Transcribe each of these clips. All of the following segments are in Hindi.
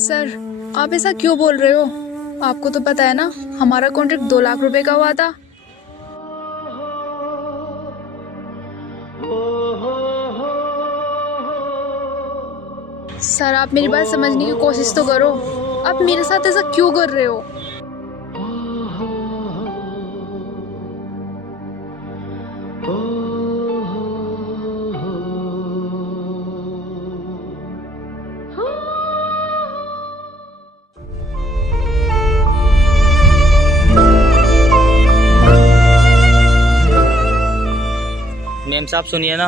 सर, आप ऐसा क्यों बोल रहे हो? आपको तो पता है ना, हमारा कॉन्ट्रैक्ट 2 लाख रुपए का हुआ था। सर, आप मेरी बात समझने की कोशिश तो करो। आप मेरे साथ ऐसा क्यों कर रहे हो? मेम साहब सुनिए ना।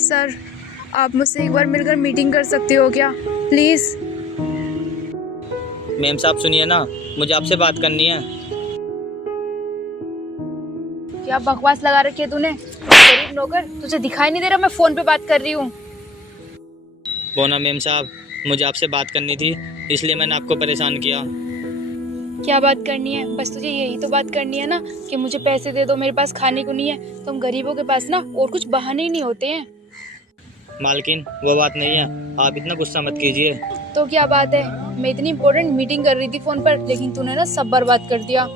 सर, आप मुझसे एक बार मिलकर मीटिंग कर सकते हो क्या, प्लीज? मेम साहब सुनिए ना, मुझे आपसे बात करनी है। क्या बकवास लगा रखी है तूने? गरीब नौकर, तुझे दिखाई नहीं दे रहा मैं फोन पे बात कर रही हूँ? वो ना मेम साहब, मुझे आपसे बात करनी थी, इसलिए मैंने आपको परेशान किया। क्या बात करनी है? बस तुझे यही तो बात करनी है ना कि मुझे पैसे दे दो, मेरे पास खाने को नहीं है। तुम गरीबों के पास ना और कुछ बहाने ही नहीं होते हैं। मालकिन, वो बात नहीं है, आप इतना गुस्सा मत कीजिए। तो क्या बात है? मैं इतनी इंपॉर्टेंट मीटिंग कर रही थी फोन पर, लेकिन तूने ना सब बर्बाद कर दिया।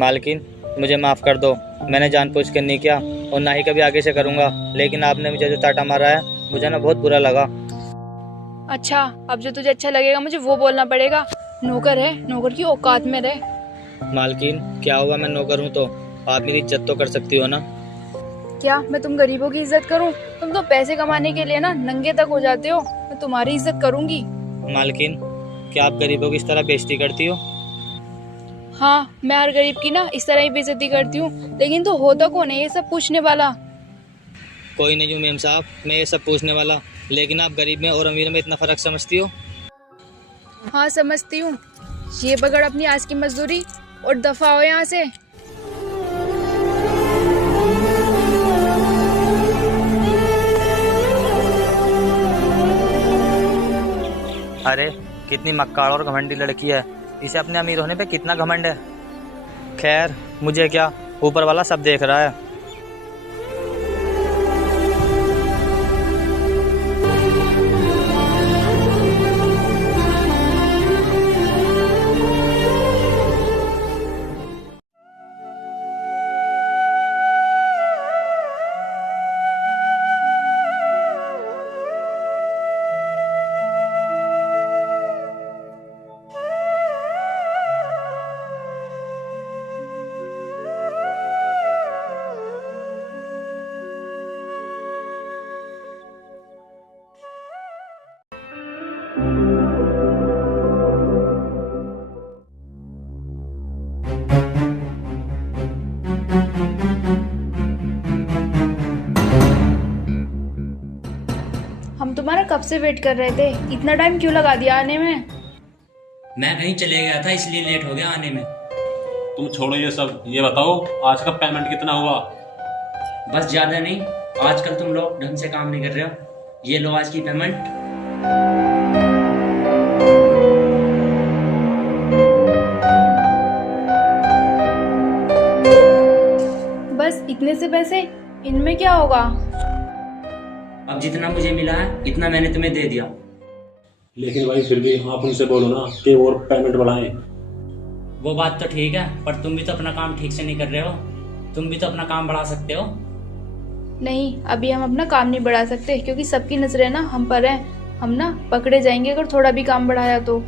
मालकिन, मुझे माफ़ कर दो, मैंने जानबूझ कर नहीं किया और ना ही कभी आगे से करूँगा, लेकिन आपने मुझे जो चाटा मारा है, मुझे ना बहुत बुरा लगा। अच्छा, अब जो तुझे अच्छा लगेगा मुझे वो बोलना पड़ेगा। नौकर है, नौकर की औकात में रह। मालकिन, क्या हुआ, मैं नौकर हूँ तो आप मेरी इज्जत तो कर सकती हो ना। क्या मैं तुम गरीबों की इज्जत करूं? तुम तो पैसे कमाने के लिए ना नंगे तक हो जाते हो। मैं तुम्हारी इज्जत करूंगी। मालकिन, क्या आप गरीबों की इस तरह बेइज्जती करती हो? हाँ, मैं हर गरीब की ना इस तरह ही बेइज्जती करती हूँ, लेकिन तो होता कौन है ये सब पूछने वाला? कोई नहीं हूँ मेम साहब, मैं ये सब पूछने वाला, लेकिन आप गरीब में और अमीर में इतना फ़र्क समझती हो? हाँ, समझती हूँ। ये पकड़ अपनी आज की मजदूरी और दफा हो यहाँ से। अरे, कितनी मक्कार और घमंडी लड़की है, इसे अपने अमीर होने पे कितना घमंड है। खैर, मुझे क्या, ऊपर वाला सब देख रहा है। हम तुम्हारा कब से वेट कर रहे थे, इतना टाइम क्यों लगा दिया आने में? मैं कहीं चले गया था इसलिए लेट हो गया आने में। तुम छोड़ो ये सब, ये बताओ आज का पेमेंट कितना हुआ? बस ज्यादा नहीं, आजकल तुम लोग ढंग से काम नहीं कर रहे हो। ये लो आज की पेमेंट। बस इतने से पैसे? इनमें क्या होगा? अब जितना मुझे मिला है इतना मैंने तुम्हें दे दिया। लेकिन भाई फिर भी आप उनसे बोलो ना कि और पेमेंट बढ़ाएं। वो बात तो ठीक है, पर तुम भी तो अपना काम ठीक से नहीं कर रहे हो। तुम भी तो अपना काम बढ़ा सकते हो। नहीं, अभी हम अपना काम नहीं बढ़ा सकते, क्योंकि सबकी नजरें ना हम पर है। हम ना पकड़े जाएंगे अगर थोड़ा भी काम बढ़ाया तो।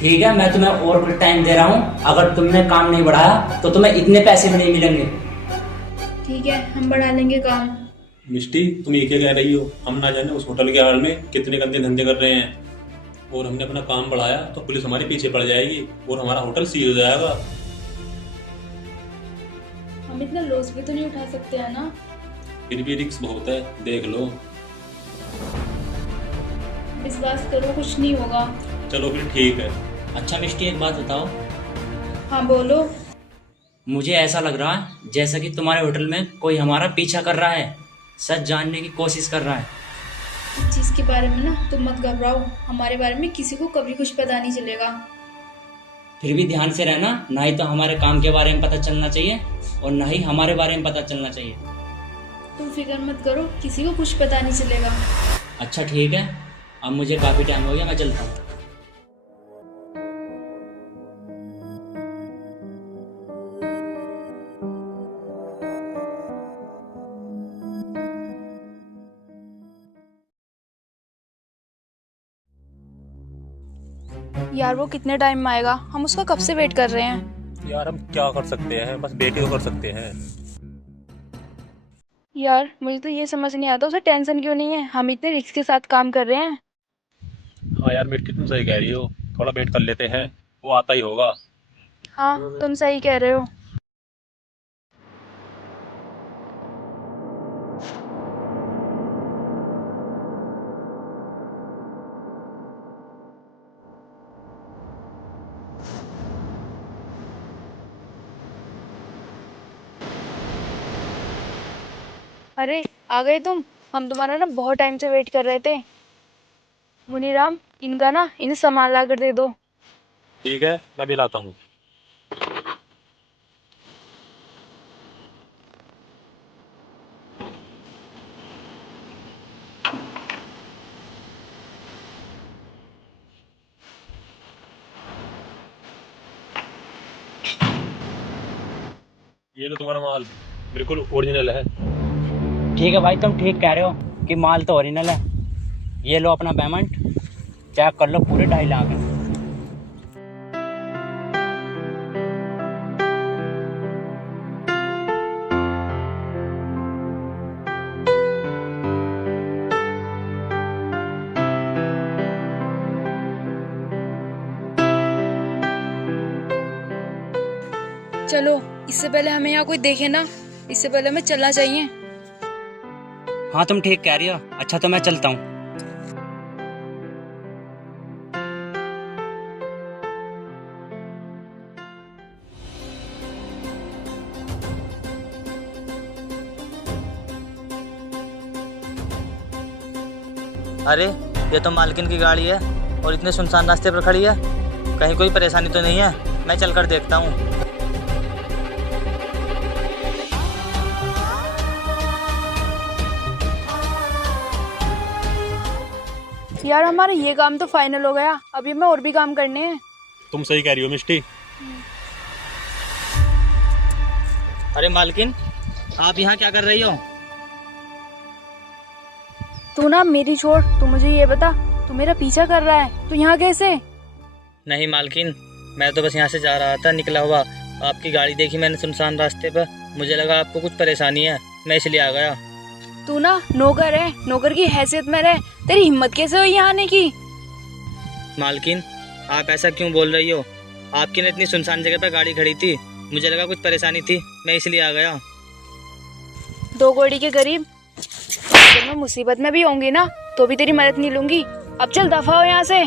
ठीक है, मैं तुम्हें और कुछ टाइम दे रहा हूँ। अगर तुमने काम नहीं बढ़ाया तो तुम्हें इतने पैसे भी नहीं मिलेंगे। ठीक है, हम बढ़ा लेंगे काम। मिष्टी, तुम ये क्या कह रही हो? हम ना जाने उस होटल के हाल में कितने गंदे धंधे कर रहे हैं, और हमने अपना काम बढ़ाया तो पुलिस हमारे पीछे पड़ जाएगी और हमारा होटल सील हो जाएगा। हम इतना लॉस भी तो नहीं उठा सकते है ना। फिर भी रिस्क बहुत है, देख लो। विश्वास करो, कुछ नहीं होगा। चलो फिर ठीक है। अच्छा मिष्टी, एक बात बताओ। हाँ, बोलो। मुझे ऐसा लग रहा है जैसा कि तुम्हारे होटल में कोई हमारा पीछा कर रहा है, सच जानने की कोशिश कर रहा है। इस चीज के बारे में ना तुम मत घबराओ, हमारे बारे में किसी को कभी कुछ पता नहीं चलेगा। फिर भी ध्यान से रहना, ना ही तो हमारे काम के बारे में पता चलना चाहिए और ना ही हमारे बारे में पता चलना चाहिए। तुम फिक्र मत करो, किसी को कुछ पता नहीं चलेगा। अच्छा ठीक है, अब मुझे काफ़ी टाइम हो गया, मैं चलता हूँ। यार वो कितने टाइम में आएगा, हम उसका कब से वेट कर रहे हैं। यार हम क्या कर सकते हैं, बस वेट ही कर सकते हैं। यार मुझे तो ये समझ नहीं आता उसे टेंशन क्यों नहीं है, हम इतने रिस्क के साथ काम कर रहे हैं। हाँ यार मिट्टी, तुम सही कह रही हो, थोड़ा वेट कर लेते हैं, वो आता ही होगा। हाँ तुम सही कह रहे हो। अरे आ गए तुम, हम तुम्हारा ना बहुत टाइम से वेट कर रहे थे। मुनीराम, इनका ना इन्हें सामान ला कर दे दो। ठीक है, मैं भी लाता हूँ। ये लो तुम्हारा माल, बिल्कुल ओरिजिनल है। ठीक है भाई, तुम ठीक कह रहे हो कि माल तो ओरिजिनल है। ये लो अपना पेमेंट, चेक कर लो, पूरे 2.5 लाख है। चलो, इससे पहले हमें यहाँ कोई देखे ना, इससे पहले हमें चलना चाहिए। हाँ तुम ठीक कह रही हो। अच्छा तो मैं चलता हूँ। अरे ये तो मालकिन की गाड़ी है और इतने सुनसान रास्ते पर खड़ी है, कहीं कोई परेशानी तो नहीं है? मैं चल कर देखता हूँ। यार हमारा ये काम तो फाइनल हो गया, अभी हमें और भी काम करने हैं। तुम सही कह रही हो मिष्टी। अरे मालकिन, आप यहाँ क्या कर रही हो? तू ना मेरी छोड़, तू मुझे ये बता, तू मेरा पीछा कर रहा है, तू यहाँ कैसे? नहीं मालकिन, मैं तो बस यहाँ से जा रहा था निकला हुआ, आपकी गाड़ी देखी मैंने सुनसान रास्ते पर, मुझे लगा आपको कुछ परेशानी है, मैं इसलिए आ गया। तू ना नौकर है, नौकर की हैसियत में रह, तेरी हिम्मत कैसे हुई यहाँ आने की? मालकिन आप ऐसा क्यों बोल रही हो? आपकी ने इतनी सुनसान जगह पर गाड़ी खड़ी थी, मुझे लगा कुछ परेशानी थी, मैं इसलिए आ गया। 2 कौड़ी के गरीब, अगर मैं मुसीबत में भी होंगी ना तो भी तेरी मदद नहीं लूंगी। अब चल दफा हो यहाँ से।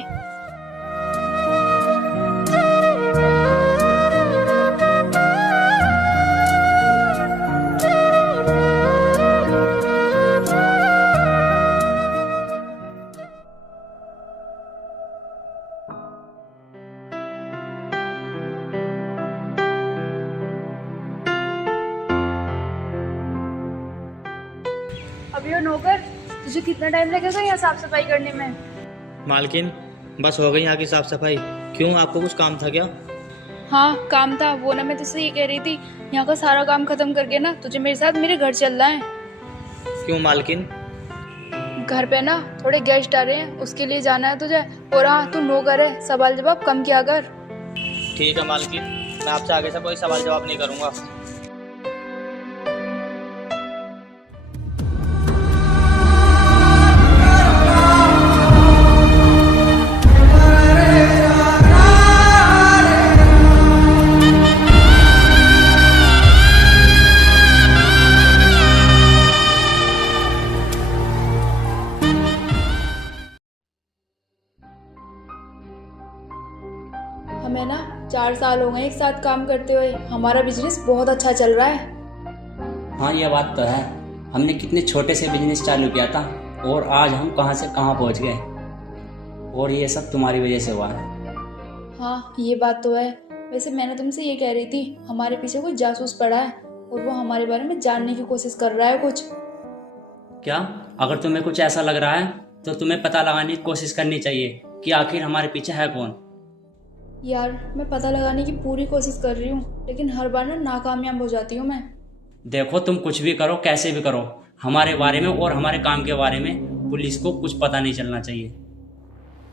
अब यो नौकर, तुझे कितना टाइम लगेगा यहाँ साफ सफाई करने में? मालकिन बस हो गई यहाँ की साफ सफाई। क्यों, आपको कुछ काम था क्या? हाँ काम था, वो ना मैं तुझसे ये कह रही थी, यहाँ का सारा काम खत्म करके ना तुझे मेरे साथ मेरे घर चलना है। क्यों मालकिन? घर पे ना थोड़े गेस्ट आ रहे हैं, उसके लिए जाना है तुझे। और हाँ तू नौकर है, सवाल जवाब कम किया कर। ठीक है मालकिन, मैं आपसे आगे से कोई सवाल जवाब नहीं करूँगा। हमें ना 4 साल हो गए एक साथ काम करते हुए, हमारा बिजनेस बहुत अच्छा चल रहा है। हाँ ये बात तो है, हमने कितने छोटे से बिजनेस चालू किया था और आज हम कहाँ से कहाँ पहुँच गए, और ये सब तुम्हारी वजह से हुआ है। हाँ ये बात तो है। वैसे मैंने तुमसे ये कह रही थी, हमारे पीछे कोई जासूस पड़ा है और वो हमारे बारे में जानने की कोशिश कर रहा है कुछ। क्या? अगर तुम्हें कुछ ऐसा लग रहा है तो तुम्हें पता लगाने की कोशिश करनी चाहिए कि आखिर हमारे पीछे है कौन। यार मैं पता लगाने की पूरी कोशिश कर रही हूँ, लेकिन हर बार ना नाकामयाब हो जाती हूँ मैं। देखो तुम कुछ भी करो, कैसे भी करो, हमारे बारे में और हमारे काम के बारे में पुलिस को कुछ पता नहीं चलना चाहिए।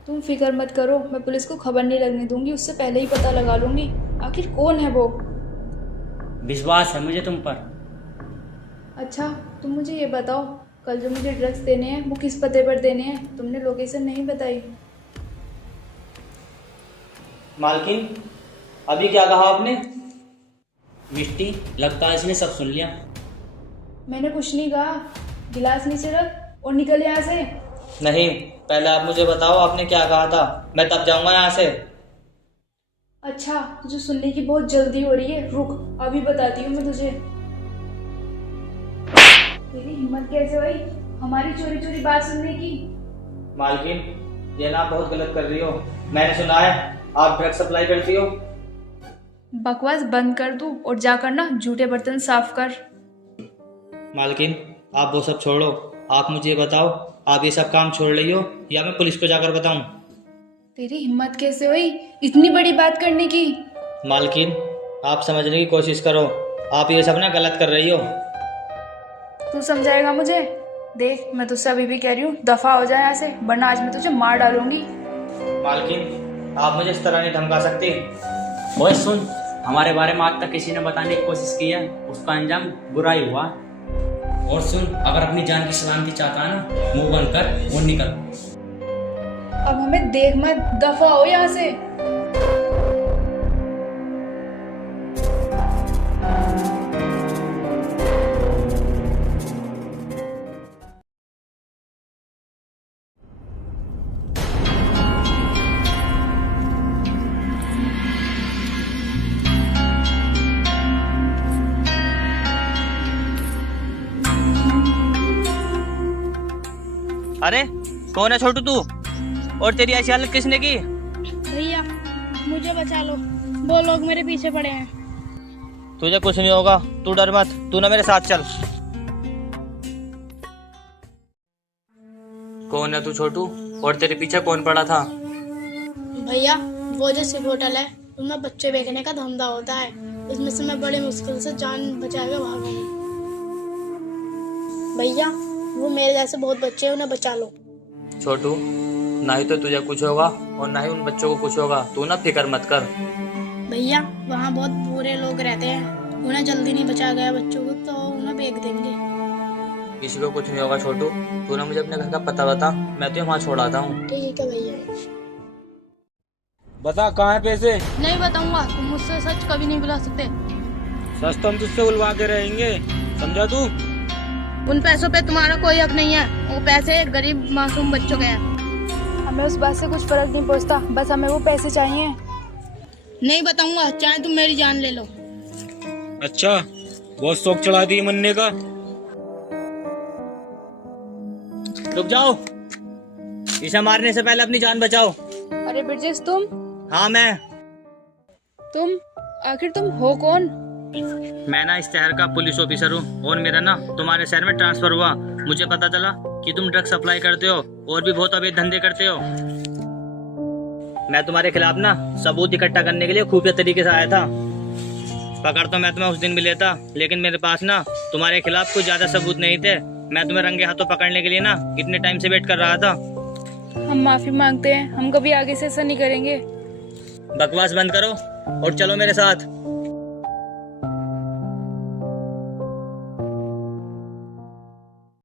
तुम फिक्र मत करो, मैं पुलिस को खबर नहीं लगने दूंगी, उससे पहले ही पता लगा लूंगी आखिर कौन है वो। विश्वास है मुझे तुम पर। अच्छा तुम मुझे ये बताओ, कल जो मुझे ड्रग्स देने हैं वो किस पते पर देने हैं? तुमने लोकेशन नहीं बताई। मालकिन, अभी क्या कहा आपने? मिष्टी, लगता है इसने सब सुन लिया। मैंने कुछ नहीं कहा, गिलास नीचे रख और निकल यहाँ से। नहीं, पहले आप मुझे बताओ आपने क्या कहा था, मैं तब जाऊंगा यहाँ से। अच्छा तुझे सुनने की बहुत जल्दी हो रही है, रुक अभी बताती हूँ मैं तुझे। तेरी हिम्मत कैसे हुई हमारी चोरी चोरी बात सुनने की? मालकिन, ये ना आप बहुत गलत कर रही हो। मैंने सुना है आप ड्रग सप्लाई करती हो। बकवास बंद कर तू और जाकर ना जूठे बर्तन साफ कर। मालकिन, आप वो सब छोड़ो, आप मुझे ये बताओ आप ये सब काम छोड़ रही हो या मैं पुलिस को जाकर बताऊं? तेरी हिम्मत कैसे हुई इतनी बड़ी बात करने की? मालकिन, आप समझने की कोशिश करो, आप ये सब ना गलत कर रही हो। तू समझाएगा मुझे? देख मैं तुझसे अभी भी कह रही हूँ, दफा हो जाए यहाँ से, वरना आज मैं तुझे मार डालूंगी। मालकिन, आप मुझे इस तरह नहीं धमका सकती। ओए सुन, हमारे बारे में आज तक किसी ने बताने की कोशिश की है, उसका अंजाम बुरा ही हुआ। और सुन, अगर अपनी जान की सलामती चाहता है ना, मुंह बंद कर और निकल। अब हमें देख मत, दफा हो यहाँ से। अरे कौन है छोटू तू, और तेरी ऐसी हालत किसने की? भैया मुझे बचा लो, वो लोग मेरे पीछे पड़े हैं। तुझे कुछ नहीं होगा, तू डर मत, तू ना मेरे साथ चल। कौन है तू छोटू, और तेरे पीछे कौन पड़ा था? भैया वो जो शिव होटल है उसमें बच्चे बेचने का धंधा होता है, उसमें से मैं बड़ी मुश्किल से जान बचा के भागा हूँ। भैया वो मेरे जैसे बहुत बच्चे हैं, उन्हें बचा लो। छोटू, ना ही तो तुझे कुछ होगा और ना ही उन बच्चों को कुछ होगा, तू ना फिक्र मत कर। भैया वहाँ बहुत बुरे लोग रहते हैं, उन्हें जल्दी नहीं बचा गया बच्चों को तो उन्हें बेच देंगे। किसी को कुछ नहीं होगा छोटू, तू ना मुझे अपने घर का पता बता, मैं तुझे वहाँ छोड़ आता हूँ। ठीक है भैया। बता कहाँ है पैसे? नहीं बताऊंगा, तुम मुझसे सच कभी नहीं बुला सकते। सच तो हम तुझसे उलवा के रहेंगे, समझा तू? उन पैसों पे तुम्हारा कोई हक नहीं है, वो पैसे गरीब मासूम बच्चों के हैं। हमें उस बात से कुछ फर्क नहीं पड़ता, बस हमें वो पैसे चाहिए। नहीं बताऊंगा, चाहे तुम मेरी जान ले लो। अच्छा, बहुत शौक चढ़ा दी मरने का। रुक जाओ, इसे मारने से पहले अपनी जान बचाओ। अरे ब्रिजेश तुम? हाँ मैं। तुम आखिर तुम हो कौन? मैं ना इस शहर का पुलिस ऑफिसर हूँ और मेरा ना तुम्हारे शहर में ट्रांसफर हुआ। मुझे पता चला कि तुम ड्रग सप्लाई करते हो और भी बहुत अवैध धंधे करते हो। मैं तुम्हारे खिलाफ ना सबूत इकट्ठा करने के लिए खुफिया तरीके से आया था। पकड़ तो मैं तुम्हें उस दिन भी लेता, लेकिन मेरे पास ना तुम्हारे खिलाफ कुछ ज्यादा सबूत नहीं थे। मैं तुम्हें रंगे हाथों पकड़ने के लिए ना कितने टाइम से वेट कर रहा था। हम माफी मांगते हैं, हम कभी आगे से ऐसा नहीं करेंगे। बकवास बंद करो और चलो मेरे साथ।